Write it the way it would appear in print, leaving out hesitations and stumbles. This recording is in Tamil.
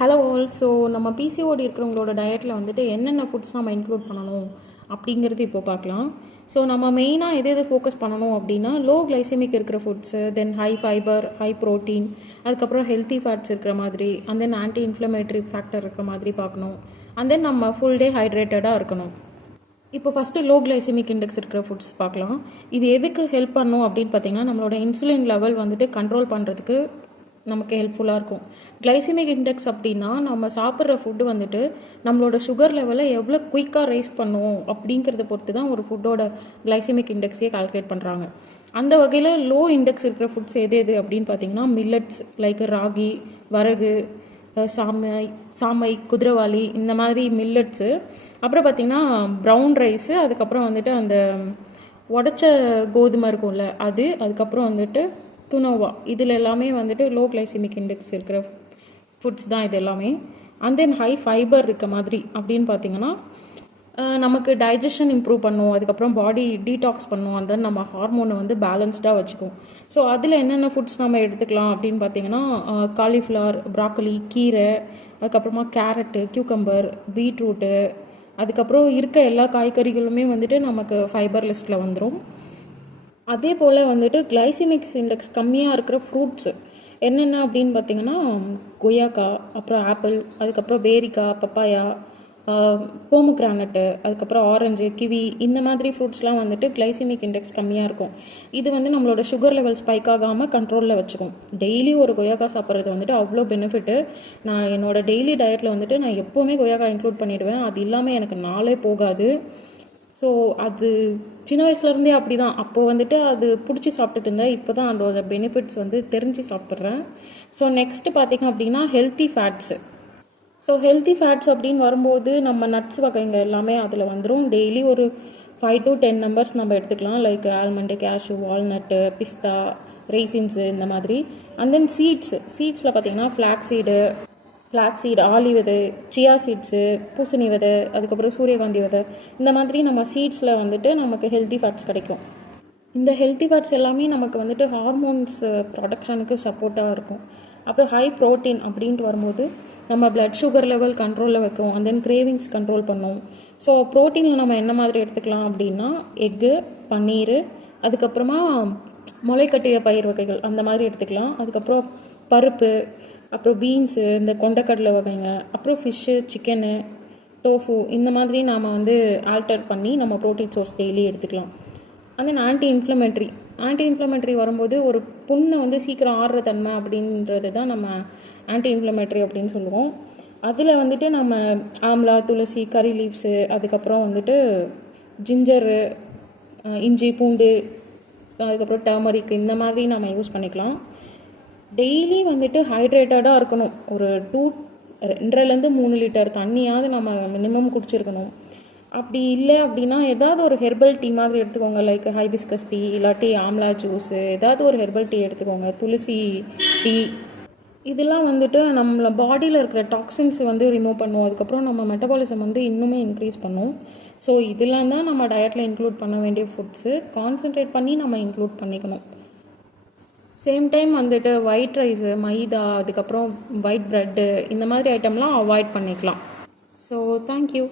Hello all. ஸோ நம்ம பிசிஓடி இருக்கிறவங்களோட டயட்டில் வந்துட்டு என்னென்ன ஃபுட்ஸ் நம்ம இன்க்ளூட் பண்ணணும் அப்படிங்கிறது இப்போ பார்க்கலாம். ஸோ நம்ம மெயினாக எது ஃபோக்கஸ் பண்ணணும் அப்படின்னா லோ கிளைசெமிக் இருக்கிற foods, then high fibre, high protein, அதுக்கப்புறம் ஹெல்த்தி ஃபேட்ஸ் இருக்கிற மாதிரி, and then anti inflammatory factor இருக்கிற மாதிரி பார்க்கணும். அண்ட் தென் நம்ம ஃபுல் டே ஹைட்ரேட்டடாக இருக்கணும். இப்போ ஃபஸ்ட்டு லோ கிளைசெமிக் இண்டெக்ஸ் இருக்கிற ஃபுட்ஸ் பார்க்கலாம். இது எதுக்கு ஹெல்ப் பண்ணும் அப்படின்னு பார்த்தீங்கன்னா நம்மளோட இன்சுலின் லெவல் வந்துட்டு கண்ட்ரோல் பண்ணுறதுக்கு நமக்கு ஹெல்ப்ஃபுல்லாக இருக்கும். கிளைசெமிக் இண்டெக்ஸ் அப்படின்னா நம்ம சாப்பிட்ற ஃபுட்டு வந்துட்டு நம்மளோட சுகர் லெவலை எவ்வளோ குயிக்காக ரைஸ் பண்ணுவோம் அப்படிங்கிறத பொறுத்து தான் ஒரு ஃபுட்டோட கிளைசெமிக் இண்டெக்ஸையே கால்குலேட் பண்ணுறாங்க. அந்த வகையில் லோ இண்டெக்ஸ் இருக்கிற ஃபுட்ஸ் எது அப்படின்னு பார்த்தீங்கன்னா மில்லட்ஸ் லைக் ராகி, வரகு, சாமை, குதிரைவாளி, இந்த மாதிரி மில்லட்ஸு. அப்புறம் பார்த்திங்கன்னா ப்ரௌன் ரைஸு, அதுக்கப்புறம் வந்துட்டு அந்த உடச்ச கோதுமை இருக்கும்ல அது, அதுக்கப்புறம் வந்துட்டு துனோவா, இதில் எல்லாமே வந்துட்டு லோ கிளைசெமிக் இண்டெக்ஸ் இருக்கிற ஃபுட்ஸ் தான் இது எல்லாமே. அண்ட் தென் ஹை ஃபைபர் இருக்க மாதிரி அப்படின்னு பார்த்தீங்கன்னா நமக்கு டைஜஷன் இம்ப்ரூவ் பண்ணும், அதுக்கப்புறம் பாடி டீடாக்ஸ் பண்ணும், அண்ட் தென் நம்ம ஹார்மோனை வந்து பேலன்ஸ்டாக வச்சுக்கும். ஸோ அதில் என்னென்ன ஃபுட்ஸ் நம்ம எடுத்துக்கலாம் அப்படின்னு பார்த்தீங்கன்னா காலிஃப்ளவர், ப்ராக்கலி, கீரை, அதுக்கப்புறமா கேரட்டு, கியூக்கம்பர், பீட்ரூட்டு, அதுக்கப்புறம் இருக்க எல்லா காய்கறிகளுமே வந்துட்டு நமக்கு ஃபைபர் லிஸ்ட்டில் வந்துடும். அதே போல் வந்துட்டு கிளைசெமிக்ஸ் இண்டெக்ஸ் கம்மியாக இருக்கிற ஃப்ரூட்ஸு என்னென்ன அப்படின்னு பார்த்தீங்கன்னா கொய்யாக்காய், அப்புறம் ஆப்பிள், அதுக்கப்புறம் பேரிக்காய், பப்பாயா, போமோகிரானட்டு, அதுக்கப்புறம் ஆரஞ்சு, கிவி, இந்த மாதிரி ஃப்ரூட்ஸ்லாம் வந்துட்டு கிளைசெமிக் இண்டெக்ஸ் கம்மியாக இருக்கும். இது வந்து நம்மளோட சுகர் லெவல் ஸ்பைக் ஆகாமல் கண்ட்ரோலில் வச்சுக்கும். டெய்லி ஒரு கொய்யாக்காய் சாப்பிட்றது வந்துட்டு அவ்வளோ பெனிஃபிட்டு. நான் என்னோடய டெய்லி டயட்டில் வந்துட்டு நான் எப்போவுமே கொய்யாக்காய் இன்க்ளூட் பண்ணிவிடுவேன். அது இல்லாமல் எனக்கு நாளே போகாது. ஸோ அது சின்ன வயசுலேருந்தே அப்படி தான். அப்போது வந்துட்டு அது பிடிச்சி சாப்பிட்டுட்டு இருந்தேன். இப்போ தான் அதோட பெனிஃபிட்ஸ் வந்து தெரிஞ்சு சாப்பிட்றேன். ஸோ நெக்ஸ்ட்டு பார்த்திங்க அப்படின்னா ஹெல்த்தி ஃபேட்ஸு. ஸோ ஹெல்த்தி ஃபேட்ஸ் அப்படின்னு வரும்போது நம்ம நட்ஸ் வகைங்க எல்லாமே அதில் வந்துடும். டெய்லி ஒரு 5 to 10 நம்பர்ஸ் நம்ம எடுத்துக்கலாம். லைக் ஆல்மண்டு, கேஷ்யூ, வால்நட்டு, பிஸ்தா, ரெய்சின்ஸு, இந்த மாதிரி. அண்ட் தென் சீட்ஸில் பார்த்திங்கன்னா ஃப்ளாக்ஸீடு, ஆலி விதை, சியா சீட்ஸு, பூசணி விதை, அதுக்கப்புறம் சூரியகாந்தி விதை, இந்த மாதிரி நம்ம சீட்ஸில் வந்துட்டு நமக்கு ஹெல்த்தி ஃபேட்ஸ் கிடைக்கும். இந்த ஹெல்த்தி ஃபேட்ஸ் எல்லாமே நமக்கு வந்துட்டு ஹார்மோன்ஸ் ப்ரொடக்ஷனுக்கு சப்போர்ட்டாக இருக்கும். அப்புறம் ஹை ப்ரோட்டீன் அப்படின்ட்டு வரும்போது நம்ம பிளட் சுகர் லெவல் கண்ட்ரோலில் வைக்கும், அண்ட் தென் கிரேவிங்ஸ் கண்ட்ரோல் பண்ணும். ஸோ ப்ரோட்டீனில் நம்ம என்ன மாதிரி எடுத்துக்கலாம் அப்படின்னா எக்கு, பன்னீர், அதுக்கப்புறமா முளைக்கட்டிய பயிர் வகைகள் அந்த மாதிரி எடுத்துக்கலாம். அதுக்கப்புறம் பருப்பு, அப்புறம் பீன்ஸு, இந்த கொண்டைக்கடலை வகைங்க, அப்புறம் ஃபிஷ்ஷு, சிக்கனு, டோஃபு, இந்த மாதிரி நாம் வந்து ஆல்டர் பண்ணி நம்ம ப்ரோட்டீன் சோர்ஸ் டெய்லி எடுத்துக்கலாம். அண்ட் தென் ஆன்டி இன்ஃப்ளமேட்டரி வரும்போது ஒரு புண்ணை வந்து சீக்கிரம் ஆடுற தன்மை அப்படின்றது தான் நம்ம ஆன்டி இன்ஃப்ளமேட்டரி அப்படின்னு சொல்லுவோம். அதில் வந்துட்டு நம்ம ஆம்லா, துளசி, கறி லீவ்ஸு, அதுக்கப்புறம் வந்துட்டு ஜிஞ்சரு, இஞ்சி, பூண்டு, அதுக்கப்புறம் டர்மரிக், இந்த மாதிரி நம்ம யூஸ் பண்ணிக்கலாம். டெய்லி வந்துட்டு ஹைட்ரேட்டடாக இருக்கணும். ஒரு 2.5 3 லிட்டர் தண்ணியாவது நம்ம மினிமம் குடிச்சிருக்கணும். அப்படி இல்லை அப்படின்னா ஏதாவது ஒரு ஹெர்பல் டீ மாதிரி எடுத்துக்கோங்க. லைக் ஹைபிஸ்கஸ் டீ, இல்லாட்டி ஆம்லா ஜூஸு, ஏதாவது ஒரு ஹெர்பல் டீ எடுத்துக்கோங்க, துளசி டீ. இதெல்லாம் வந்துட்டு நம்மள பாடியில் இருக்கிற டாக்ஸின்ஸ் வந்து ரிமூவ் பண்ணும். அதுக்கப்புறம் நம்ம மெட்டபாலிசம் வந்து இன்னுமே இன்க்ரீஸ் பண்ணும். ஸோ இதெல்லாம் தான் நம்ம டயட்டில் இன்க்ளூட் பண்ண வேண்டிய ஃபுட்ஸு. கான்சன்ட்ரேட் பண்ணி நம்ம இன்க்ளூட் பண்ணிக்கணும். சேம் டைம் வந்துட்டு ஒயிட் ரைஸு, மைதா, அதுக்கப்புறம் ஒயிட் ப்ரெட்டு, இந்த மாதிரி ஐட்டம்லாம் அவாய்ட் பண்ணிக்கலாம். So thank you.